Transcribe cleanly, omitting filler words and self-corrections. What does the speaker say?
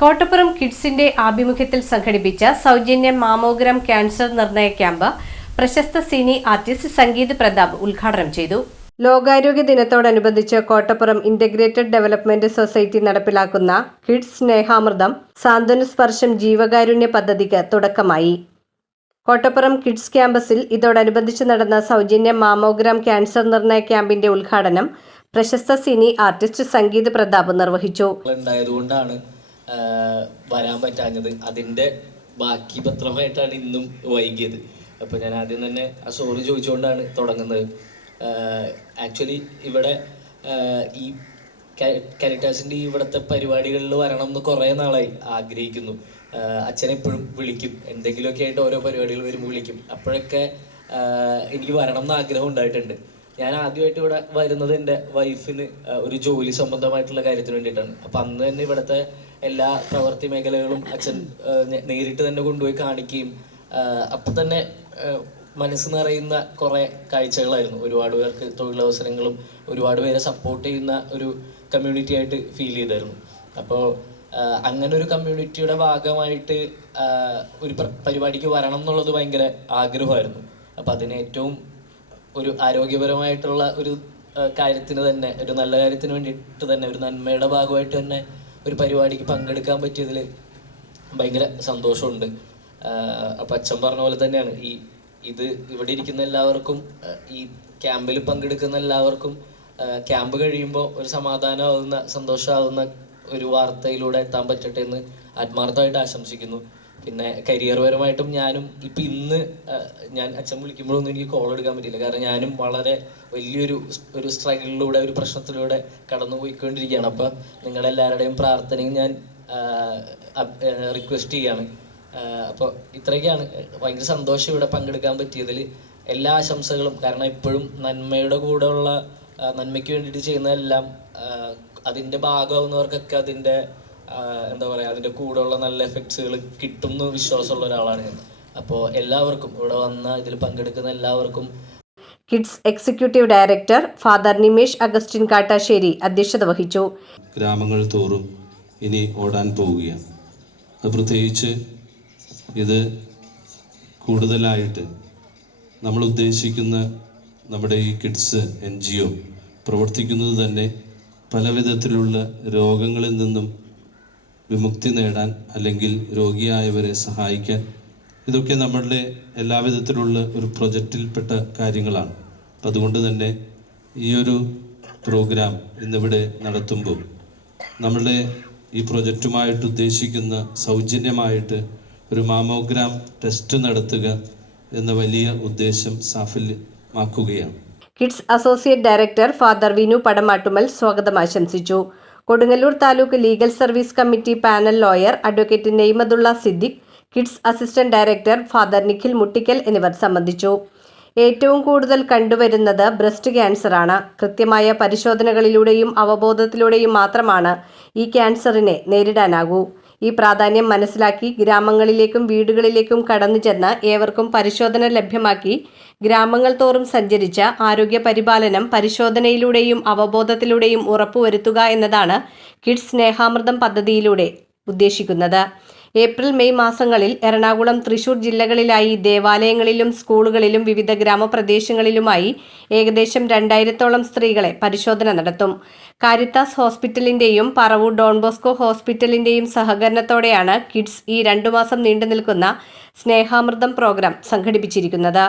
കോട്ടപ്പുറം കിഡ്സിന്റെ ആഭിമുഖ്യത്തിൽ സംഘടിപ്പിച്ച സൗജന്യ മാമോഗ്രാം ക്യാൻസർ നിർണയ ക്യാമ്പ് പ്രശസ്ത സിനി ആർട്ടിസ്റ്റ് സംഗീത് പ്രതാപ് ഉദ്ഘാടനം ചെയ്തു. ലോകാരോഗ്യ ദിനത്തോടനുബന്ധിച്ച് കോട്ടപ്പുറം ഇന്റഗ്രേറ്റഡ് ഡെവലപ്മെന്റ് സൊസൈറ്റി നടപ്പിലാക്കുന്ന കിഡ്സ് സ്നേഹാമൃതം സാന്ത്വനസ്പർശം ജീവകാരുണ്യ പദ്ധതിക്ക് തുടക്കമായി. കോട്ടപ്പുറം കിഡ്സ് ക്യാമ്പസിൽ ഇതോടനുബന്ധിച്ച് നടന്ന സൗജന്യ മാമോഗ്രാം ക്യാൻസർ നിർണയ ക്യാമ്പിന്റെ ഉദ്ഘാടനം പ്രശസ്ത സിനി ആർട്ടിസ്റ്റ് സംഗീത് പ്രതാപ് നിർവഹിച്ചു. വരാൻ പറ്റാഞ്ഞത് അതിൻ്റെ ബാക്കി പത്രമായിട്ടാണ് ഇന്നും വൈകിയത്. അപ്പോൾ ഞാൻ ആദ്യം തന്നെ ആ സോറി ചോദിച്ചുകൊണ്ടാണ് തുടങ്ങുന്നത്. ആക്ച്വലി ഇവിടെ ഈ കാരിറ്റാസിൻ്റെ ഇവിടുത്തെ പരിപാടികളിൽ വരണം എന്ന് കുറേ നാളായി ആഗ്രഹിക്കുന്നു. അച്ഛനെപ്പോഴും വിളിക്കും, എന്തെങ്കിലുമൊക്കെ ആയിട്ട് ഓരോ പരിപാടികൾ വരുമ്പോൾ വിളിക്കും. അപ്പോഴൊക്കെ എനിക്ക് വരണം എന്ന് ആഗ്രഹം ഉണ്ടായിട്ടുണ്ട്. ഞാൻ ആദ്യമായിട്ട് ഇവിടെ വരുന്നത് എൻ്റെ വൈഫിന് ഒരു ജോലി സംബന്ധമായിട്ടുള്ള കാര്യത്തിന് വേണ്ടിയിട്ടാണ്. അപ്പം അന്ന് തന്നെ ഇവിടുത്തെ എല്ലാ പ്രവൃത്തി മേഖലകളും അച്ഛൻ നേരിട്ട് തന്നെ കൊണ്ടുപോയി കാണിക്കുകയും അപ്പം തന്നെ മനസ്സ് നിറയുന്ന കുറേ കാഴ്ചകളായിരുന്നു. ഒരുപാട് പേർക്ക് തൊഴിലവസരങ്ങളും ഒരുപാട് പേരെ സപ്പോർട്ട് ചെയ്യുന്ന ഒരു കമ്മ്യൂണിറ്റി ആയിട്ട് ഫീൽ ചെയ്തായിരുന്നു. അപ്പോൾ അങ്ങനെ ഒരു കമ്മ്യൂണിറ്റിയുടെ ഭാഗമായിട്ട് ഒരു പരിപാടിക്ക് വരണം എന്നുള്ളത് ഭയങ്കര ആഗ്രഹമായിരുന്നു. അപ്പം അതിന് ഏറ്റവും ഒരു ആരോഗ്യപരമായിട്ടുള്ള ഒരു കാര്യത്തിന് തന്നെ, ഒരു നല്ല കാര്യത്തിന് വേണ്ടിയിട്ട് തന്നെ, ഒരു നന്മയുടെ ഭാഗമായിട്ട് തന്നെ ഒരു പരിപാടിക്ക് പങ്കെടുക്കാൻ പറ്റിയതിൽ ഭയങ്കര സന്തോഷമുണ്ട്. അപ്പം അച്ഛൻ പറഞ്ഞ പോലെ തന്നെയാണ് ഇത് ഇവിടെ ഇരിക്കുന്ന എല്ലാവർക്കും, ഈ ക്യാമ്പിൽ പങ്കെടുക്കുന്ന എല്ലാവർക്കും ക്യാമ്പ് കഴിയുമ്പോൾ ഒരു സമാധാനമാകുന്ന, സന്തോഷമാകുന്ന ഒരു വാർത്തയിലൂടെ എത്താൻ പറ്റട്ടെ എന്ന് ആത്മാർത്ഥമായിട്ട് ആശംസിക്കുന്നു. പിന്നെ കരിയർ പരമായിട്ടും ഞാനും ഇപ്പം ഇന്ന് ഞാൻ അച്ഛൻ വിളിക്കുമ്പോഴൊന്നും എനിക്ക് കോൾ എടുക്കാൻ പറ്റില്ല. കാരണം ഞാനും വളരെ വലിയൊരു സ്ട്രഗിളിലൂടെ, ഒരു പ്രശ്നത്തിലൂടെ കടന്നു പോയിക്കൊണ്ടിരിക്കുകയാണ്. അപ്പോൾ നിങ്ങളെല്ലാവരുടെയും പ്രാർത്ഥനയും ഞാൻ റിക്വസ്റ്റ് ചെയ്യാണ്. അപ്പോൾ ഇത്രയൊക്കെയാണ്. ഭയങ്കര സന്തോഷം ഇവിടെ പങ്കെടുക്കാൻ പറ്റിയതിൽ. എല്ലാ ആശംസകളും. കാരണം എപ്പോഴും നന്മയുടെ കൂടെയുള്ള, നന്മയ്ക്ക് വേണ്ടിയിട്ട് ചെയ്യുന്നതെല്ലാം അതിൻ്റെ ഭാഗമാവുന്നവർക്കൊക്കെ അതിൻ്റെ എന്താ പറയുക, അതിൻ്റെ കൂടെയുള്ള നല്ല എഫക്ട്സുകൾ കിട്ടുന്ന വിശ്വാസമുള്ള ഒരാളാണ് ഞാൻ. അപ്പോൾ എല്ലാവർക്കും ഇവിടെ വന്ന ഇതിൽ പങ്കെടുക്കുന്ന എല്ലാവർക്കും. Kids executive director father Nimesh Augustine Kattassery അധ്യക്ഷത വഹിച്ചു. ഗ്രാമങ്ങൾ തോറും ഇനി ഓടാൻ പോവുകയാണ്. അത് പ്രത്യേകിച്ച് ഇത് കൂടുതലായിട്ട് നമ്മൾ ഉദ്ദേശിക്കുന്ന നമ്മുടെ ഈ കിഡ്സ് NGO പ്രവർത്തിക്കുന്നത് തന്നെ പല വിധത്തിലുള്ള രോഗങ്ങളിൽ നിന്നും വിമുക്തി നേടാൻ, അല്ലെങ്കിൽ രോഗിയായവരെ സഹായിക്കാൻ, ഇതൊക്കെ നമ്മളുടെ എല്ലാവിധത്തിലുള്ള ഒരു പ്രൊജക്റ്റിൽപ്പെട്ട കാര്യങ്ങളാണ്. അപ്പം അതുകൊണ്ട് തന്നെ ഈ ഒരു പ്രോഗ്രാം ഇന്നിവിടെ നടത്തുമ്പോൾ നമ്മളുടെ ഈ പ്രൊജക്റ്റുമായിട്ട് ഉദ്ദേശിക്കുന്ന സൗജന്യമായിട്ട് ഒരു മാമോഗ്രാം ടെസ്റ്റ് നടത്തുക എന്ന വലിയ ഉദ്ദേശം സാഫല്യമാക്കുകയാണ്. Kids associate director father Vinu Padamattumal സ്വാഗതം ആശംസിച്ചു. Kodungallur taluk legal service committee panel lawyer advocate Naimathulla Siddique, kids assistant director father Nikhil Muttikkal എന്നിവർ സംബന്ധിച്ചു. ഏറ്റവും കൂടുതൽ കണ്ടുവരുന്നത് ബ്രസ്റ്റ് ക്യാൻസറാണ്. കൃത്യമായ പരിശോധനകളിലൂടെയും അവബോധത്തിലൂടെയും മാത്രമാണ് ഈ ക്യാൻസറിനെ നേരിടാനാകൂ. ഈ പ്രാധാന്യം മനസ്സിലാക്കി ഗ്രാമങ്ങളിലേക്കും വീടുകളിലേക്കും കടന്നു ചെന്ന് ഏവർക്കും പരിശോധന ലഭ്യമാക്കി ഗ്രാമങ്ങൾ തോറും സഞ്ചരിച്ച ആരോഗ്യ പരിപാലനം പരിശോധനയിലൂടെയും അവബോധത്തിലൂടെയും ഉറപ്പുവരുത്തുക എന്നതാണ് കിഡ്സ് സ്നേഹാമൃതം പദ്ധതിയിലൂടെ ഉദ്ദേശിക്കുന്നത്. ഏപ്രിൽ മെയ് മാസങ്ങളിൽ എറണാകുളം, തൃശൂർ ജില്ലകളിലായി ദേവാലയങ്ങളിലും സ്കൂളുകളിലും വിവിധ ഗ്രാമപ്രദേശങ്ങളിലുമായി ഏകദേശം 2000-ഓളം സ്ത്രീകളെ പരിശോധന നടത്തും. കാരിത്താസ് ഹോസ്പിറ്റലിന്റെയും പറവൂർ ഡോൺ ബോസ്കോ ഹോസ്പിറ്റലിന്റെയും സഹകരണത്തോടെയാണ് കിഡ്സ് ഈ 2 മാസം നീണ്ടുനിൽക്കുന്ന സ്നേഹാമൃതം പ്രോഗ്രാം സംഘടിപ്പിച്ചിരിക്കുന്നത്.